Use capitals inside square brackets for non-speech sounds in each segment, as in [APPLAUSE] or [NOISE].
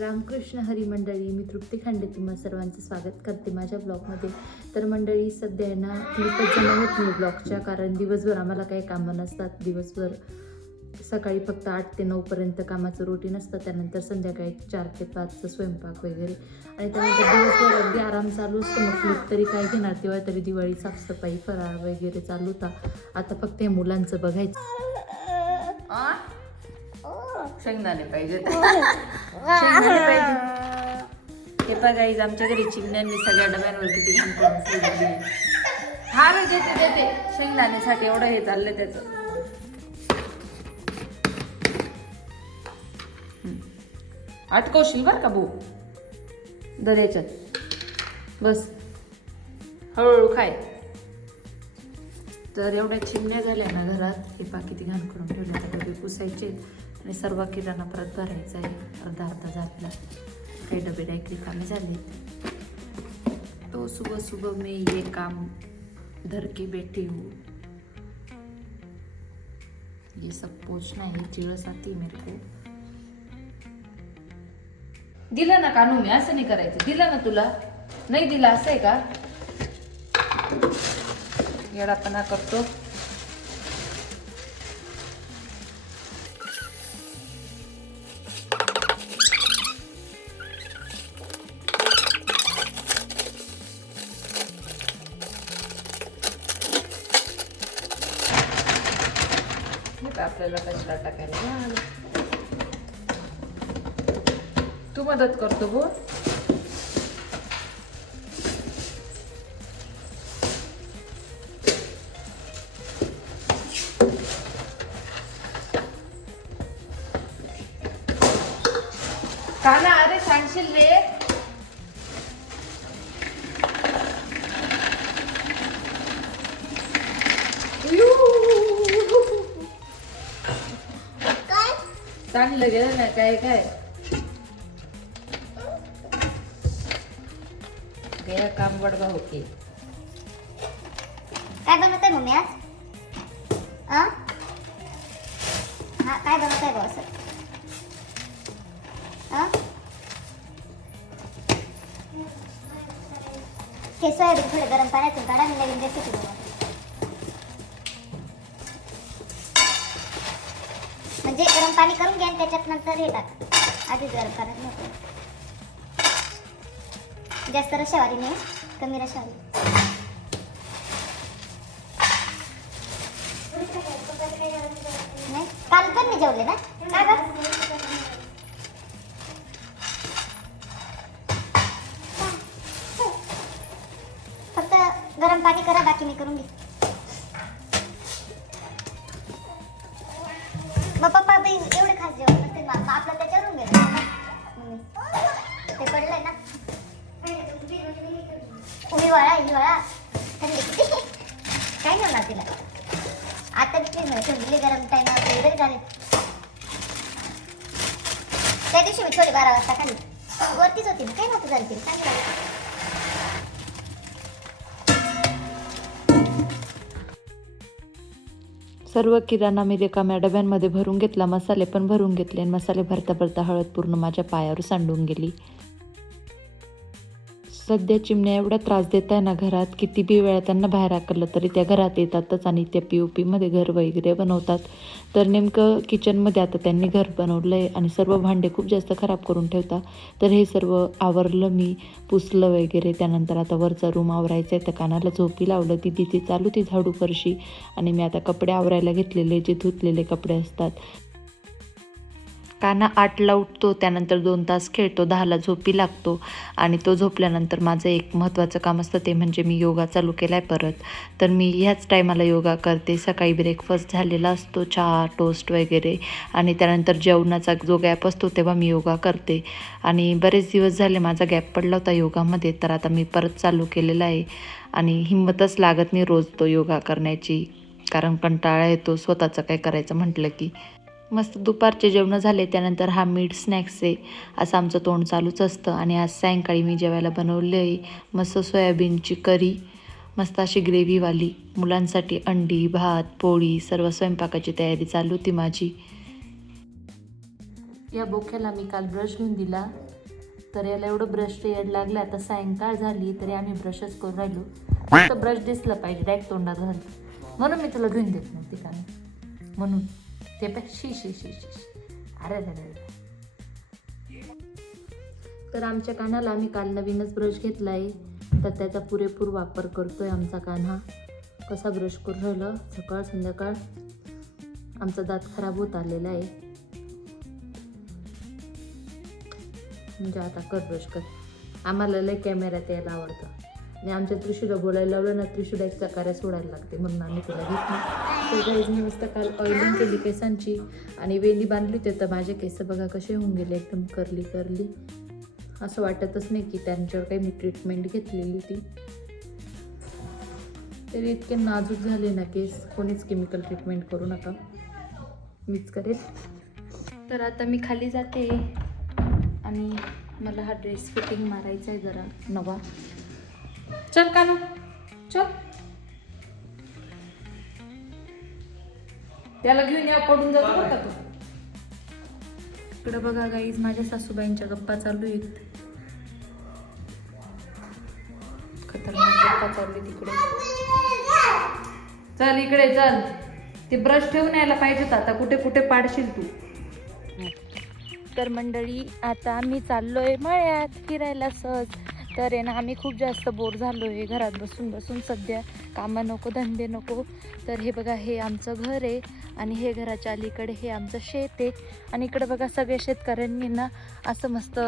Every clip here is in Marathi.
रामकृष्ण हरी मंडळी मी तृप्ती खांडे तुम्हा सर्वांचं स्वागत करते माझ्या ब्लॉगमध्ये. तर मंडळी सध्या आहे ना क्लिपच जमवत नाही ब्लॉगच्या कारण दिवसभर आम्हाला काही कामं नसतात. दिवसभर सकाळी फक्त आठ ते नऊपर्यंत कामाचं रुटीन असतं. त्यानंतर संध्याकाळी चार ते पाचचं स्वयंपाक वगैरे. आणि त्यानंतर दिवसभर अगदी आराम चालू असतो. मग क्लिप तरी काय घेणार? तेव्हा तरी दिवाळी साफसफाई फराळ वगैरे चालू होता. आता फक्त हे मुलांचं बघायचं. शेंगदाणे पाहिजे शेंगदाणे पाहिजे हे बघा गाईज आमच्या घरी चिमण्यांनी सगळ्या डब्यांवर किती घाण करून ठेवलेली आहे. हा मी देते देते. शेंगदाण्यासाठी एवढं हे चाललंय त्याचं. हम्म. अटकवशील बर का भाऊ? दर याच्यात. बस. हळूहळू खाय. तर एवढ्या चिमण्या झाल्या ना घरात हे बाकी घाण करून ठेवले आता डबे पुसायचे आणि सर्व किराणा परत भरायचा आहे अर्धा अर्धा जातला काही डबे डायरेक्ट रिकामे झाले. तो सुबह सुबह मी ये काम धर के बैठी हूँ. ये सब पोचना है चिळस आती मेरे को. दिलं ना कानू मी असं नाही करायचं. दिलं ना तुला? नाही दिला असं आहे का? येडापणा करतो. आपल्याला कचरा टाकायला तू मदत करतो गो चांगलं गेलं ना काय काय? गया काम बडबा होते काय बनवत आहे मम्मी आज? हा काय बनवत आहे असं? आ? हे थोडे गरम पाण्यातून काढा मी नवीन रेसिपी बनवते. म्हणजे गरम पाणी करून घ्या त्याच्यात नंतर हे टाक. आधीच गरम करायचं नको जास्त रशावारी नाही कमी रशावारी हिवाळा हिवाळा काय नाही होणार तिला आता ठेवलेली गरम झाले त्या दिवशी मी बारा वाजता खाली वरतीच होती नव्हतं तिला चांगली सर्व किराणा मी रिकाम्या डब्यांमध्ये भरून घेतला मसाले पण भरून घेतले आणि मसाले भरता भरता हळद पूर्ण माझ्या पायावर सांडून गेली. सध्या चिमण्या एवढा त्रास देत आहे ना घरात किती बी वेळा त्यांना बाहेर आकलं तरी त्या घरात येतातच आणि त्या पी ओ पीमध्ये घर वगैरे बनवतात. तर नेमकं किचनमध्ये आता त्यांनी घर बनवलं आहे आणि सर्व भांडे खूप जास्त खराब करून ठेवतात तर हे सर्व आवरलं मी पुसलं वगैरे. त्यानंतर आता वरचा रूम आवरायचा आहे तर कानाला झोपी लावलं. ती तिथे चालू ती झाडू फरशी आणि मी आता कपडे आवरायला घेतलेले जे धुतलेले कपडे असतात. काना आठला उठतो त्यानंतर दोन तास खेळतो दहाला झोपी लागतो आणि तो झोपल्यानंतर माझं एक महत्त्वाचं काम असतं ते म्हणजे मी योगा चालू केला आहे परत. तर मी ह्याच टायमाला योगा करते. सकाळी ब्रेकफास्ट झालेला असतो चहा टोस्ट वगैरे आणि त्यानंतर जेवणाचा जो गॅप असतो तेव्हा मी योगा करते. आणि बरेच दिवस झाले माझा गॅप पडला होता योगामध्ये तर आता मी परत चालू केलेला आहे आणि हिंमतच लागत नाही रोज तो योगा करण्याची. कारण कंटाळा येतो स्वतःचं काय करायचं म्हटलं की. मस्त दुपारचे जेवणं झाले त्यानंतर हा मीठ स्नॅक्स आहे. असं आमचं तोंड चालूच असतं. आणि आज सायंकाळी मी जेवायला बनवले आहे. मस्त सोयाबीनची करी मस्त अशी ग्रेव्हीवाली. मुलांसाठी अंडी भात पोळी सर्व स्वयंपाकाची तयारी चालू होती माझी. या बोक्याला मी काल ब्रश घेऊन दिला. तर याला एवढं ब्रश येड लागलं. आता सायंकाळ झाली तरी आम्ही ब्रशच करून राहिलो. फक्त ब्रश दिसलं पाहिजे. डायरेक्ट तोंडात झालं म्हणून मी तुला घेऊन देत नाही ठिकाणी म्हणून. ते पण शी शी शी शी अरे अरे तर आमच्या कानाला आम्ही काल नवीनच ब्रश घेतला आहे तर त्याचा पुरेपूर वापर करतोय आमचा कान्हा. कसा ब्रश करून राहिलं? सकाळ संध्याकाळ आमचा दात खराब होत आलेला आहे. म्हणजे आता कर ब्रश कर. आम्हाला लय कॅमेऱ्यात यायला आवडतं. आणि आमच्या त्रिशूला बोलायला लावलं ना त्रिशूला एक चकाऱ्या सोडायला लागते म्हणून आम्ही तिला घेतली तर गाईज मी मस्त काल ऑइलिंग केली केसांची आणि वेली बांधली होती. तर माझे केस बघा कसे होऊन गेले एकदम करली करली असं वाटतच नाही की त्यांच्यावर काही मी ट्रीटमेंट घेतलेली ती तरी इतके नाजूक झाले ना केस कोणीच केमिकल ट्रीटमेंट करू नका. मीच करेल. तर आता मी खाली जाते आणि मला हा ड्रेस फिटिंग मारायचा आहे जरा नवा. चल कानू चल. त्याला घेऊन या पडून जातो बरं का तू. इकडे बघा गाईज माझ्या सासूबाईंच्या गप्पा चालू आहेत. खतरनाक गप्पा चालू तिकडे चल इकडे चल. ते ब्रश ठेवून यायला पाहिजे होतं आता. कुठे कुठे पाडशील तू? तर मंडळी आता आम्ही चाललोय मळ्यात फिरायला सहज. तर आहे ना आम्ही खूप जास्त बोर झालो आहे घरात बसून बसून. सध्या कामं नको धंदे नको. तर हे बघा हे आमचं घर आहे आणि हे घराच्या अलीकडे हे आमचं शेत आहे. आणि इकडे बघा सगळ्या शेतकऱ्यांनी ना असं मस्त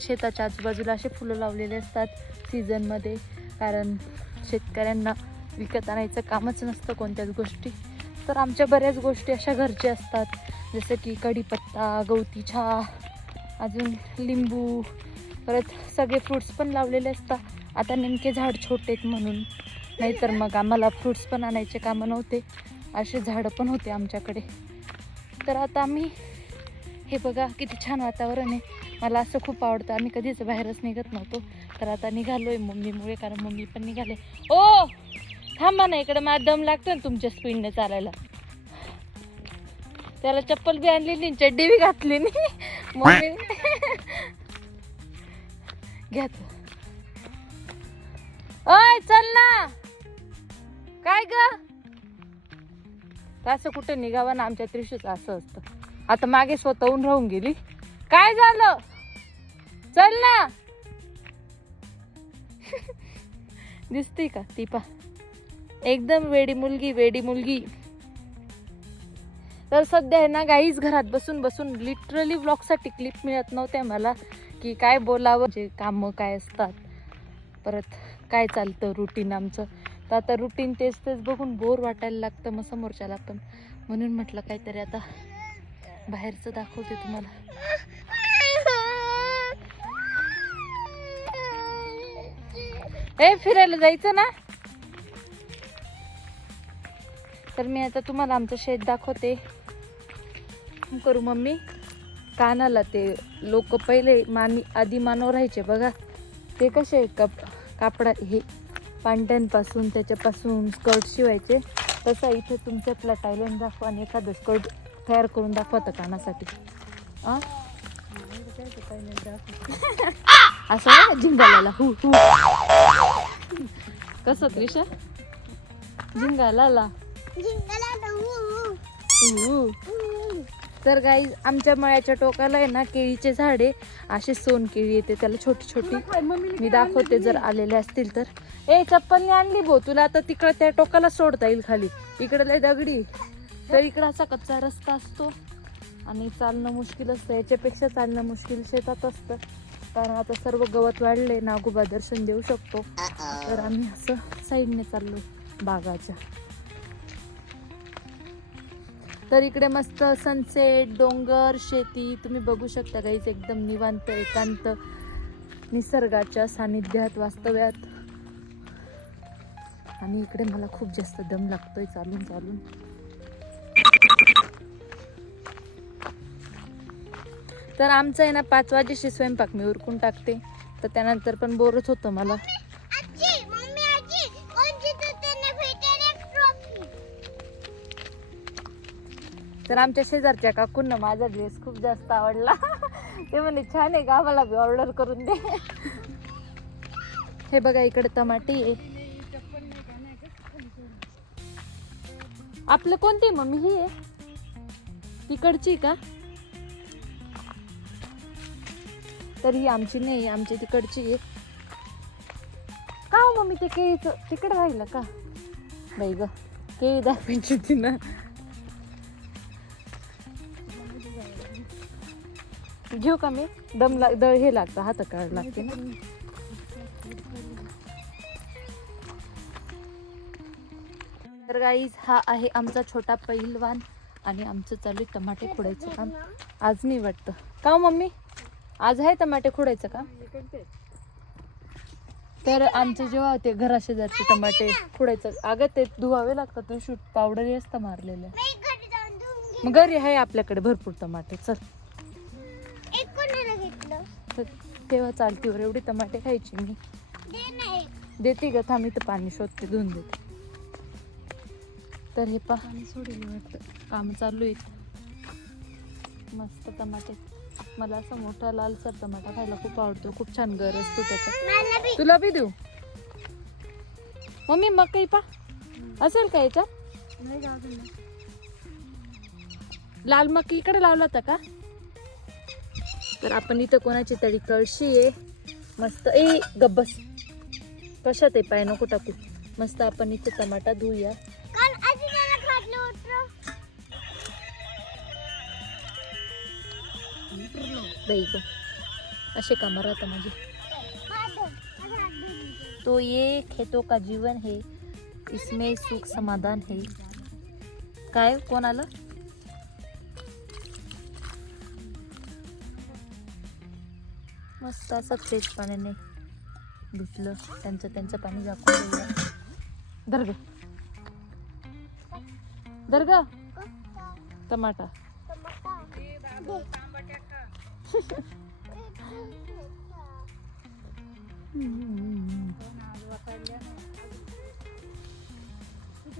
शेताच्या आजूबाजूला असे फुलं लावलेले असतात सीझनमध्ये कारण शेतकऱ्यांना विकत आणायचं कामच नसतं कोणत्याच गोष्टी. तर आमच्या बऱ्याच गोष्टी अशा घरच्या असतात. जसं की कढीपत्ता गवती अजून लिंबू परत सगळे फ्रुट्स पण लावलेले असतात. आता नेमके झाड छोटे आहेत म्हणून. नाहीतर मग आम्हाला फ्रुट्स पण आणायचे कामं नव्हते. असे झाडं पण होते आमच्याकडे. तर आता आम्ही हे बघा किती छान वातावरण आहे. मला असं खूप आवडतं. आम्ही कधीच बाहेरच निघत नव्हतो. तर आता निघालो आहे मम्मीमुळे कारण मम्मी पण निघाले. ओ! थांबा ना इकडे मला दम लागतो ना तुमच्या स्पीडने चालायला. त्याला चप्पल बी आणली नाही चड्डी बी घातली नाही [LAUGHS] मम्मी घ्या अय ओय चल ना. काय ग? असं कुठे निघावं ना आमच्या त्रिशूच असं असतं. आता मागे स्वतःहून राहून गेली. काय झालं? चल ना. [LAUGHS] दिसते का? ती पा. एकदम वेडी मुलगी वेडी मुलगी. तर सध्या आहे ना गाईच घरात बसून बसून लिटरली ब्लॉगसाठी क्लिप मिळत नव्हत्या मला. की काय बोलावं जे कामं काय असतात. परत काय चालतं रुटीन आमचं. तर आता रुटीन तेच तेच बघून बोर वाटायला लागतं मग समोरच्याला पण. म्हणून म्हटलं काहीतरी आता बाहेरचं दाखवते तुम्हाला. ए फिरायला जायचं ना? तर मी आता तुम्हाला आमचं शेत दाखवते. करू मम्मी? कानाला ते लोक पहिले मानी आधी मानव राहायचे बघा. ते कसे कप कापडा हे पांट्यांपासून त्याच्यापासून स्कर्ट शिवायचे. तसा इथे तुमच्यातला टायलंड दाखवा आणि एखादं स्कर्ट तयार करून दाखवा तर कानासाठी. आ? [LAUGHS] असं नाही झिंगाला हु हु. कसं त्रिशा? झिंगाला तर गाई आमच्या मळ्याच्या टोकाला आहे ना केळीचे झाडे. असे सोन केळी येते त्याला छोटी छोटी. मी दाखवते जर आलेले असतील तर. ए चप्पलने आणली भो तुला आता तिकडं त्या टोकाला सोडता येईल खाली. इकडे लय दगडी तर इकडं असा कच्चा रस्ता असतो. आणि चालणं मुश्किल असतं याच्यापेक्षा चालणं मुश्किल शेतात असतं. कारण आता सर्व गवत वाढले नागोबा दर्शन देऊ शकतो. तर आम्ही असं साईडने चाललो बागाच्या. तर इकडे मस्त सनसेट डोंगर शेती तुम्ही बघू शकता काहीच एकदम निवांत एकांत निसर्गाच्या सानिध्यात वास्तव्यात. आणि इकडे मला खूप जास्त दम लागतोय चालून चालून. तर आमचं आहे ना पाच वाजेशी स्वयंपाक मी उरकून टाकते. तर त्यानंतर पण बोरच होतं मला. तर आमच्या शेजारच्या काकूंना माझा ड्रेस खूप जास्त आवडला. [LAUGHS] ते म्हणे छान आहे का? आम्हाला बी ऑर्डर करून दे. हे बघा इकडे टमाटी आहे. आपलं कोणती मम्मी? ही आहे? तिकडची का? तर ही आमची नाही आमची तिकडची आहे. का हो मम्मी ते केळीचं? तिकडं राहिलं का? बाई ग केळी दाखवायची ती ना. घेऊ का मी? दम लाग द हे लागतं हात काढ लागते ना. तर गाईज हा आहे आमचा छोटा पहिलवान आणि आमचं चालू आहे टमाटे खोडायचं काम. आज नाही वाटतं. का हो मम्मी? आज आहे टमाटे खोडायचं काम? तर आमचे जेव्हा ते घरा शेजारचे टमाटे खोडायचं अगं ते धुवावे लागतात ते शूट पावडर असतं मारलेलं. मग घरी आहे आपल्याकडे भरपूर टमाटे. चल. तर तेव्हा चालतीवर एवढे टमाटे खायचे मी. देते ग थांब इथं पाणी शोधते धुवून देते. तर हे पहा सोडेल वाटतं. काम चालू आहेत. मस्त टमाटे. मला असा मोठा लालसर टमाटा खायला खूप आवडतो. खूप छान गर असतो बी. तुला बी देऊ? मम्मी मग काही पा. असेल का याच्यात? लाल मक्की इकडे लावला होता का? तर आपण इथं कोणाची तरी कळशी आहे. मस्त. ए गब्बस कशात आहे पाय नको टाकू. मस्त आपण इथे टमाटा धुऊया. असे कामं राहतं माझे. तो ये खेतों का जीवन है इसमें सुख समाधान है काय? कोण मस्त असं फ्रेश पाण्याने धुतलं. त्यांचं त्यांचं पाणी झाकून देऊया दर्ग. दर्ग. टमाटा.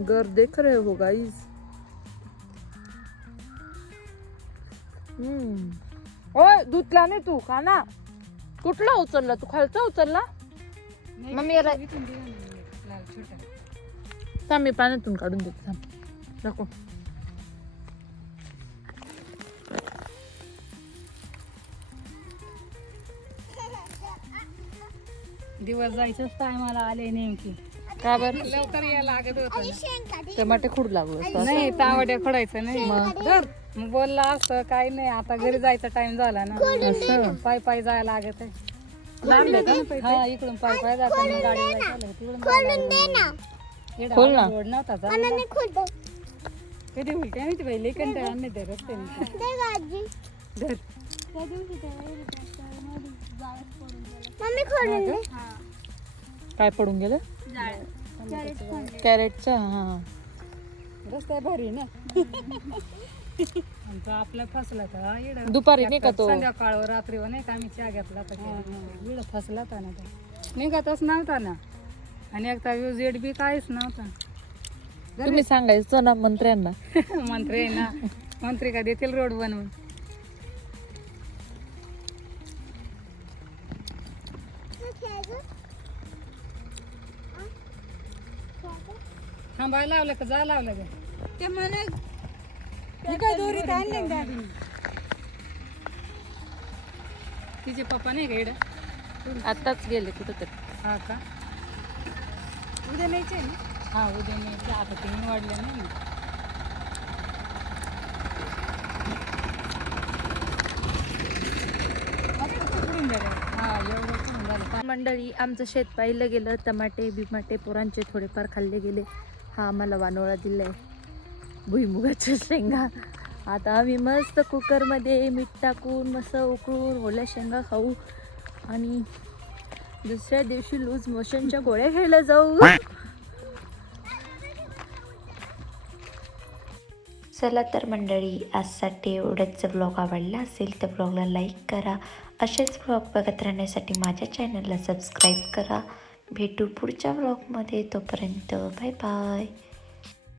घर देख रहे हो गाइस हम्म. ओय धुतला नाही तू का ना कुठला उचलला तू? खालचा उचलला? मम्मी याला थांब मी पाण्यातून काढून देते थांब. नको. दिवस जायचंच टायमाला आले नेमकी. का बरं? लवकर या लागत होत. टमाटे खूड लागू नाही तावड्या खोडायचं नाही. मग? बोलला असं काही नाही आता घरी जायचा टाइम झाला ना. असं? पाय पाय जायला लागत आहे? हा इकडून पाय पाय जाता गाडी तिकडून खोल ना. रोड नव्हता. कधी होईल काय माहिती बाई लेकन ते काय पडून गेलं? कॅरेटचा हा. रस्ता भारी ना. आमचा आपला फसला तर येडा. दुपारी नाही का तो? संध्याकाळ रात्री नाही का आम्ही चहा घेतला येडा फसला होता ना तो. निघतच नव्हता ना. आणि एकटा व्ह्यूज एड बी काहीच नव्हता. तुम्ही सांगायचं ना मंत्र्यांना. [LAUGHS] मंत्री आहे ना. मंत्री का देतील रोड बनवून. थांबायला लावलं का जा लावलं का ते म्हणा काय दोरीत आणले तिचे पप्पा नाही का इकडं? आताच गेले कुठंतरी. हा का? उद्या न्यायचे ना? हा उद्या न्यायचे. आता ते वाढले नाही. हा एवढं झालं मंडळी आमचं शेत पाहिलं गेलं. टमाटे बिमाटे पोरांचे थोडेफार खाल्ले गेले. हा आम्हाला वानोळा दिलाय. भुईमुगाच्या शेंगा. आता आम्ही मस्त कुकरमध्ये मीठ टाकून मस्त उकळून ओल्या शेंगा खाऊ. आणि दुसऱ्या दिवशी लूज मोशनच्या गोळ्या घ्यायला जाऊ. चला तर मंडळी आजसाठी एवढंच ब्लॉग आवडला असेल तर ब्लॉगला लाईक करा. असेच ब्लॉग बघत राहण्यासाठी माझ्या चॅनलला सबस्क्राईब करा. भेटू पुढच्या ब्लॉगमध्ये तोपर्यंत बाय बाय